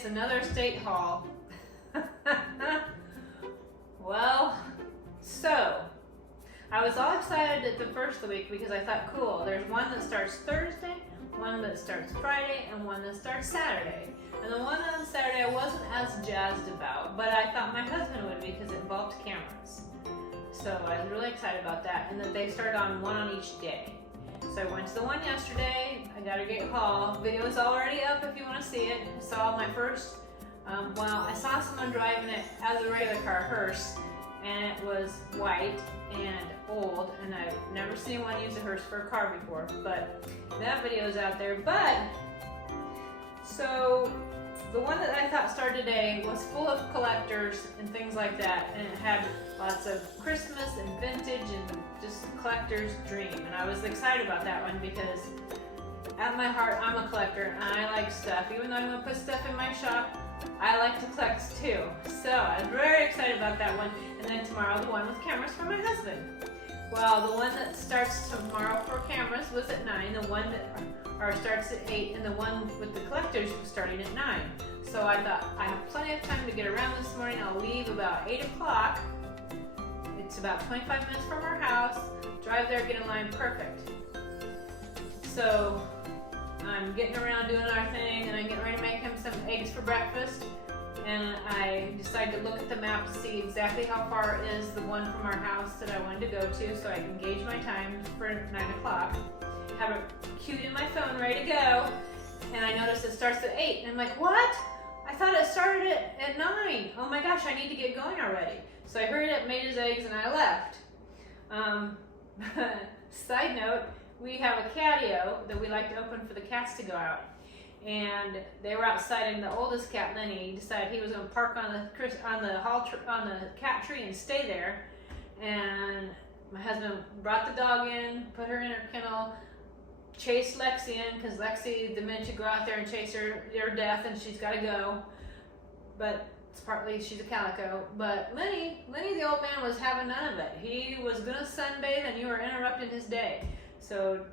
it's another estate haul. Well, so I was all excited at the first of the week because I thought, cool, there's one that starts Thursday, one that starts Friday, and one that starts Saturday. And the one on Saturday I wasn't as jazzed about, but I thought my husband would because it involved cameras. So I was really excited about that, and that they started on one on each day. So I went to the one yesterday. I got a great haul. Video is already up if you want to see it. I saw my first, I saw someone driving it as a regular car, hearse, and it was white and old, and I've never seen one use a hearse for a car before, but that video is out there. But, so the one that I thought started today was full of collectors and things like that, and it had lots of Christmas and vintage and just collector's dream. And I was excited about that one because at my heart, I'm a collector and I like stuff. Even though I'm gonna put stuff in my shop, I like to collect too. So I was very excited about that one. And then tomorrow, the one with cameras for my husband. Well, the one that starts tomorrow for cameras was at 9. The one that starts at 8, and the one with the collectors was starting at 9. So I thought, I have plenty of time to get around this morning. I'll leave about 8 o'clock. It's about 25 minutes from our house. Drive there, get in line, perfect. So I'm getting around doing our thing, and I'm getting ready to make him some eggs for breakfast. And I decided to look at the map to see exactly how far is the one from our house that I wanted to go to, so I can gauge my time for 9 o'clock. Have it queued in my phone, ready to go. And I noticed it starts at 8, and I'm like, what? I thought it started at 9. Oh my gosh, I need to get going already. So I hurried up, made his eggs, and I left. Side note, we have a catio that we like to open for the cats to go out. And they were outside, and the oldest cat, Lenny, decided he was going to park on the cat tree and stay there. And my husband brought the dog in, put her in her kennel, chased Lexi in because Lexi, the minute you go out there and chase her, you're deaf and she's got to go. But it's partly she's a calico. But Lenny, the old man, was having none of it. He was going to sunbathe, and you were interrupting his day. So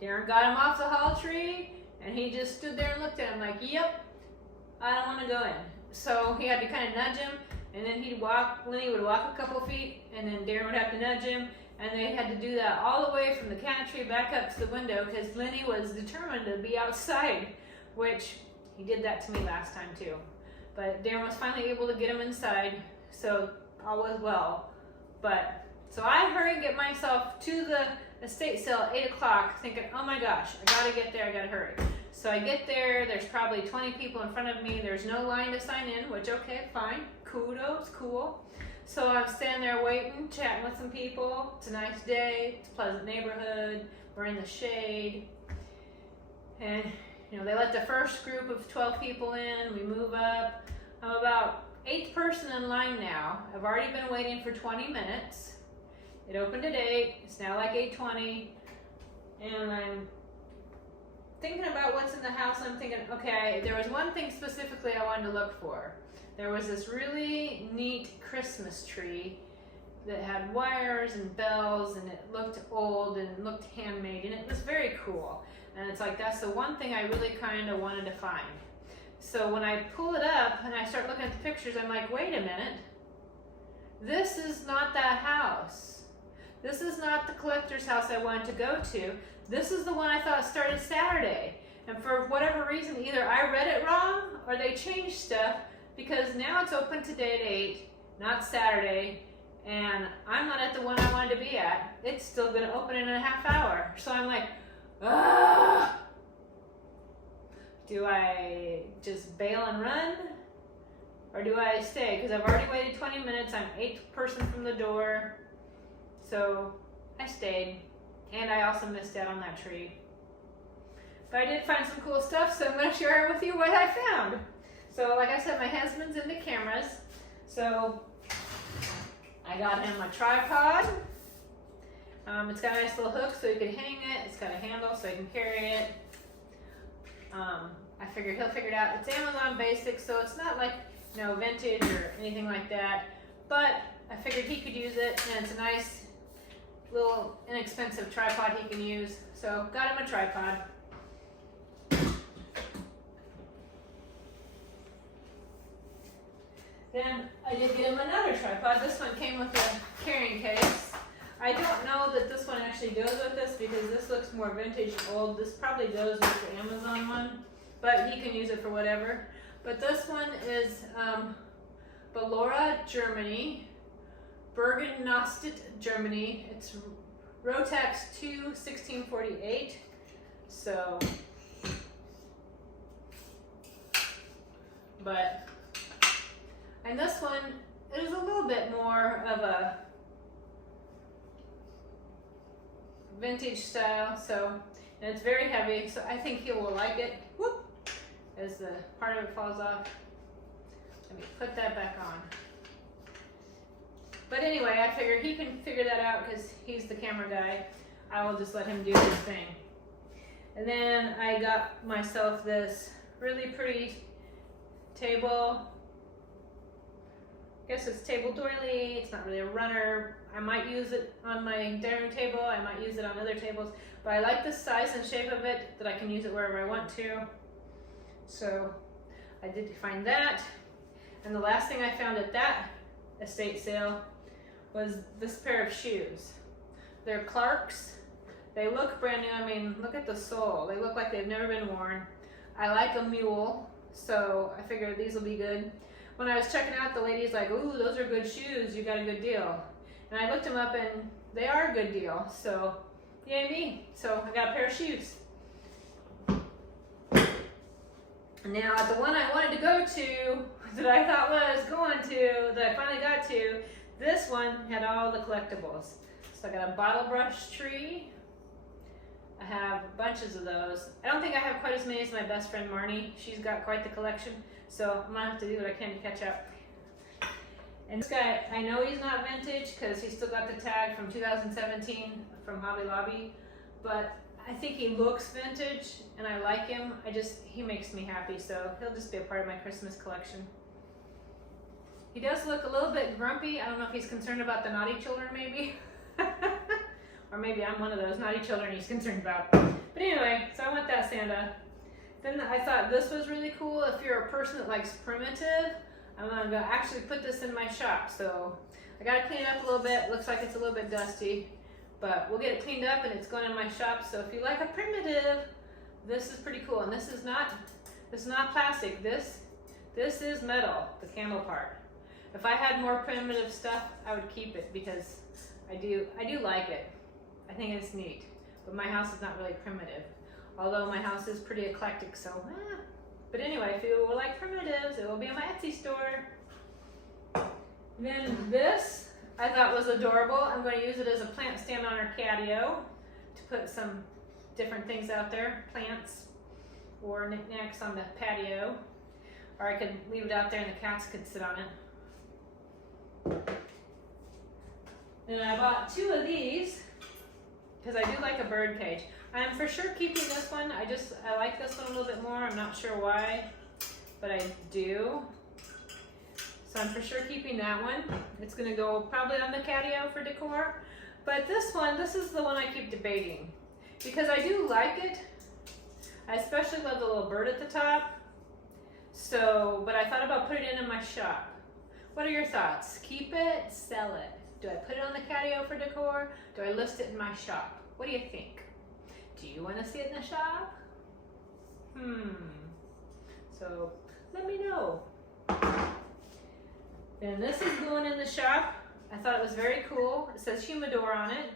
Darren got him off the hall tree, and he just stood there and looked at him like, yep, I don't want to go in. So he had to kind of nudge him, and then Lenny would walk a couple feet, and then Darren would have to nudge him, and they had to do that all the way from the cat tree back up to the window because Lenny was determined to be outside, which he did that to me last time too. But Darren was finally able to get him inside, so all was well. But so I hurry and get myself to the estate sale at 8 o'clock thinking, oh my gosh, I gotta get there, I gotta hurry. So I get there, there's probably 20 people in front of me, there's no line to sign in, which okay, fine, kudos, cool. So I'm standing there waiting, chatting with some people. It's a nice day, it's a pleasant neighborhood, we're in the shade. And you know, they let the first group of 12 people in, we move up. I'm about 8th person in line now. I've already been waiting for 20 minutes. It opened at 8, it's now like 8:20, and I'm thinking about what's in the house. I'm thinking, okay, there was one thing specifically I wanted to look for. There was this really neat Christmas tree that had wires and bells, and it looked old and looked handmade, and it was very cool. And it's like, that's the one thing I really kind of wanted to find. So when I pull it up and I start looking at the pictures, I'm like, wait a minute. This is not that house. This is not the collector's house I wanted to go to. This is the one I thought started Saturday. And for whatever reason, either I read it wrong or they changed stuff, because now it's open today at 8, not Saturday, and I'm not at the one I wanted to be at. It's still gonna open in a half hour. So I'm like, ah! Do I just bail and run? Or do I stay? Because I've already waited 20 minutes, I'm 8th person from the door. So I stayed, and I also missed out on that tree. But I did find some cool stuff, so I'm going to share with you what I found. So like I said, my husband's into cameras, so I got him a tripod. It's got a nice little hook so you can hang it. It's got a handle so you can carry it. I figured he'll figure it out. It's Amazon basic, so it's not like, you know, vintage or anything like that. But I figured he could use it, and it's a nice little inexpensive tripod he can use. So got him a tripod. Then I did get him another tripod. This one came with a carrying case. I don't know that this one actually goes with this because this looks more vintage and old. This probably goes with the Amazon one, but he can use it for whatever. But this one is Ballora, Germany, Bergen-Nostit, Germany. It's Rotax 2 1648. So, but, and this one is a little bit more of a vintage style, so, and it's very heavy, so I think he will like it. Whoop! As the part of it falls off. Let me put that back on. But anyway, I figure he can figure that out because he's the camera guy. I will just let him do his thing. And then I got myself this really pretty table. I guess it's table doily. It's not really a runner. I might use it on my dining table. I might use it on other tables. But I like the size and shape of it that I can use it wherever I want to. So I did find that. And the last thing I found at that estate sale was this pair of shoes. They're Clark's. They look brand new. I mean, look at the sole. They look like they've never been worn. I like a mule, so I figured these will be good. When I was checking out, the lady's like, ooh, those are good shoes. You got a good deal. And I looked them up and they are a good deal. So, yay me. So I got a pair of shoes. Now, the one I wanted to go to, that I thought was going to, that I finally got to, this one had all the collectibles. So I got a bottle brush tree. I have bunches of those. I don't think I have quite as many as my best friend Marnie. She's got quite the collection, so I'm gonna have to do what I can to catch up. And this guy, I know he's not vintage because he's still got the tag from 2017 from Hobby Lobby, but I think he looks vintage and I like him. He makes me happy, so he'll just be a part of my Christmas collection. He does look a little bit grumpy. I don't know if he's concerned about the naughty children maybe. Or maybe I'm one of those naughty children he's concerned about. But anyway, so I want that Santa. Then I thought this was really cool. If you're a person that likes primitive, I'm gonna actually put this in my shop. So I gotta clean it up a little bit. Looks like it's a little bit dusty, but we'll get it cleaned up and it's going in my shop. So if you like a primitive, this is pretty cool. And this is not plastic. This is metal, the candle part. If I had more primitive stuff, I would keep it because I do like it. I think it's neat, but my house is not really primitive. Although my house is pretty eclectic, so, But anyway, if you like primitives, it will be in my Etsy store. Then this, I thought was adorable. I'm going to use it as a plant stand on our patio to put some different things out there, plants or knickknacks on the patio. Or I could leave it out there and the cats could sit on it. Then I bought 2 of these because I do like a bird cage. I'm for sure keeping this one. I like this one a little bit more. I'm not sure why, but I do. So I'm for sure keeping that one. It's gonna go probably on the patio for decor. But this is the one I keep debating because I do like it. I especially love the little bird at the top. So, but I thought about putting it in my shop. What are your thoughts? Keep it, sell it. Do I put it on the patio for decor? Do I list it in my shop? What do you think? Do you want to see it in the shop? So let me know. Then this is going in the shop. I thought it was very cool. It says humidor on it.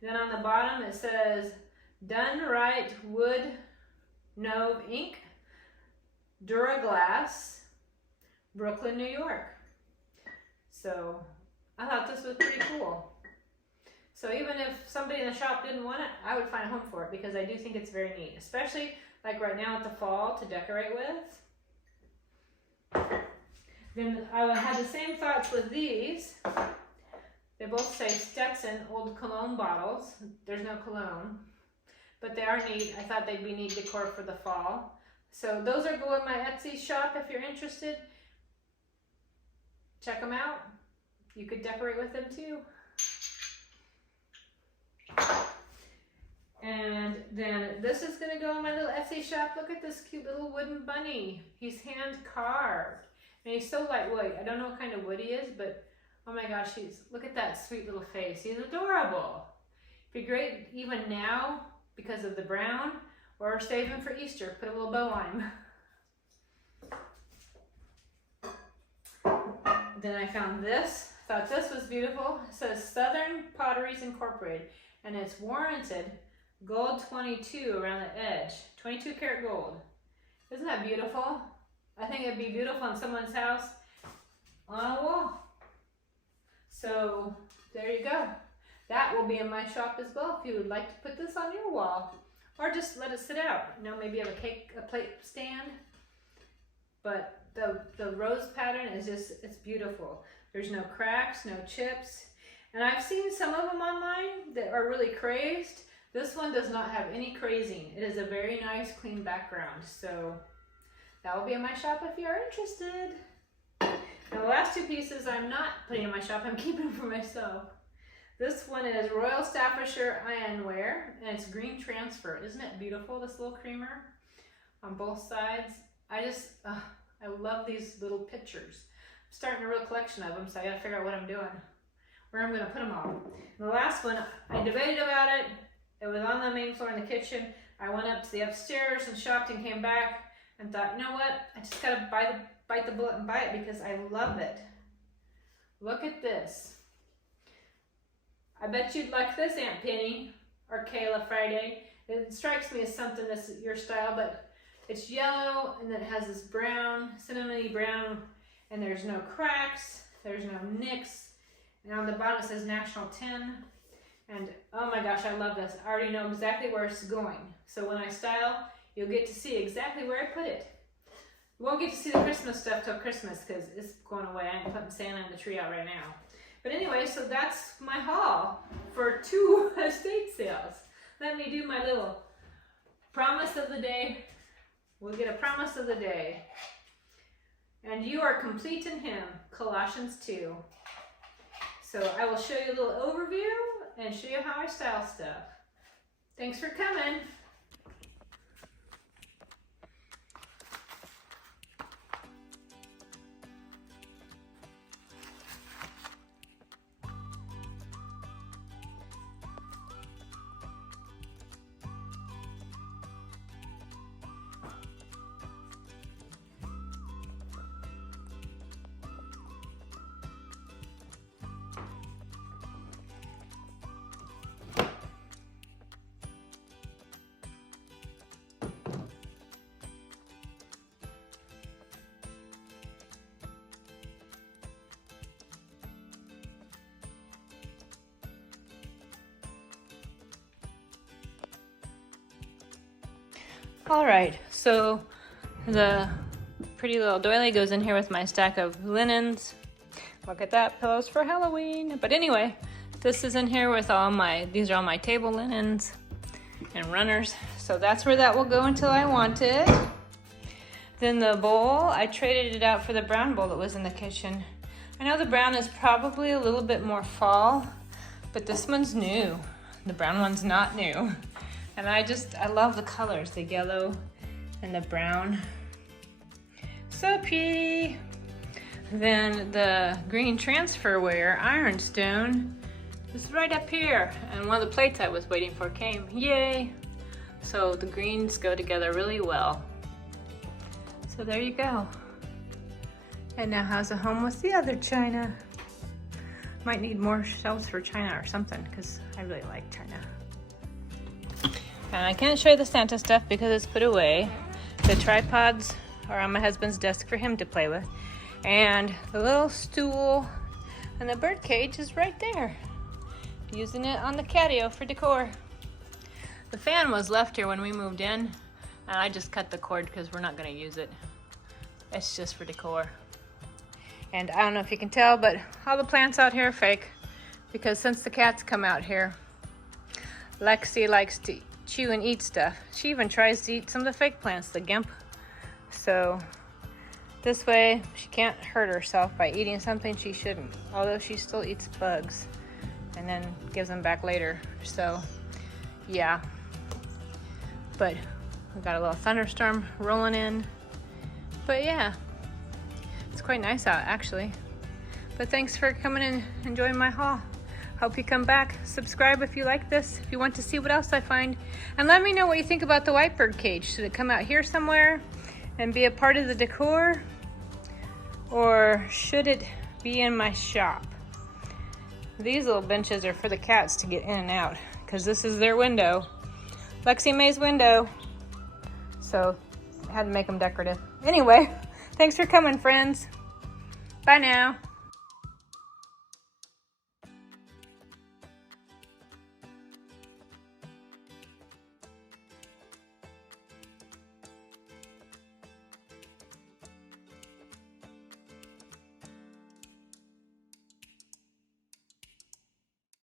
Then on the bottom it says Done Right Wood Nove Inc. Duraglass, Brooklyn, New York. So I thought this was pretty cool. So even if somebody in the shop didn't want it, I would find a home for it because I do think it's very neat, especially like right now at the fall to decorate with. Then I had the same thoughts with these. They both say Stetson old cologne bottles. There's no cologne, but they are neat. I thought they'd be neat decor for the fall. So those are going in my Etsy shop if you're interested. Check them out. You could decorate with them too. And then this is going to go in my little Etsy shop. Look at this cute little wooden bunny. He's hand carved. And he's so lightweight. I don't know what kind of wood he is, but oh my gosh, look at that sweet little face. He's adorable. Be great even now because of the brown, or save him for Easter. Put a little bow on him. Then I found this. Thought this was beautiful. It says Southern Potteries Incorporated, and it's warranted gold 22 around the edge. 22 karat gold. Isn't that beautiful? I think it'd be beautiful in someone's house on a wall. So there you go. That will be in my shop as well if you would like to put this on your wall, or just let it sit out. You know, maybe have a plate stand. But the rose pattern is just, it's beautiful. There's no cracks, no chips. And I've seen some of them online that are really crazed. This one does not have any crazing. It is a very nice, clean background. So that will be in my shop if you are interested. Now the last two pieces I'm not putting in my shop, I'm keeping for myself. This one is Royal Staffordshire Ironware, and it's green transfer. Isn't it beautiful, this little creamer on both sides? I love these little pictures. I'm starting a real collection of them, so I gotta figure out what I'm doing, where I'm gonna put them all. And the last one, I debated about it. It was on the main floor in the kitchen. I went up to the upstairs and shopped and came back and thought, you know what? I just gotta bite the bullet and buy it because I love it. Look at this. I bet you'd like this, Aunt Penny or Kayla Friday. It strikes me as something that's your style, but it's yellow and then it has this brown, cinnamony brown, and there's no cracks, there's no nicks. And on the bottom it says National 10. And oh my gosh, I love this. I already know exactly where it's going. So when I style, you'll get to see exactly where I put it. You won't get to see the Christmas stuff till Christmas because it's going away. I ain't putting Santa in the tree out right now. But anyway, so that's my haul for 2 estate sales. Let me do my little promise of the day. We'll get a promise of the day. And you are complete in Him, Colossians 2. So I will show you a little overview and show you how I style stuff. Thanks for coming. All right, so the pretty little doily goes in here with my stack of linens. Look at that, pillows for Halloween. But anyway, this is in here with these are all my table linens and runners. So that's where that will go until I want it. Then the bowl, I traded it out for the brown bowl that was in the kitchen. I know the brown is probably a little bit more fall, but this one's new. The brown one's not new. And I love the colors, the yellow and the brown. So pretty. Then the green transferware ironstone is right up here. And one of the plates I was waiting for came, yay. So the greens go together really well. So there you go. And now how's a home with the other china? Might need more shelves for china or something because I really like china. And I can't show you the Santa stuff because it's put away. The tripods are on my husband's desk for him to play with. And the little stool and the bird cage is right there. Using it on the catio for decor. The fan was left here when we moved in, and I just cut the cord because we're not going to use it. It's just for decor. And I don't know if you can tell, but all the plants out here are fake because since the cats come out here, Lexi likes to chew and eat stuff. She even tries to eat some of the fake plants, the gimp. So this way she can't hurt herself by eating something she shouldn't, although she still eats bugs and then gives them back later. So yeah, but we got a little thunderstorm rolling in. But yeah, It's quite nice out actually. But thanks for coming and enjoying my haul. Hope you come back. Subscribe if you like this, if you want to see what else I find. And let me know what you think about the whitebird cage. Should it come out here somewhere and be a part of the decor? Or should it be in my shop? These little benches are for the cats to get in and out because this is their window. Lexi Mae's window. So I had to make them decorative. Anyway, thanks for coming, friends. Bye now.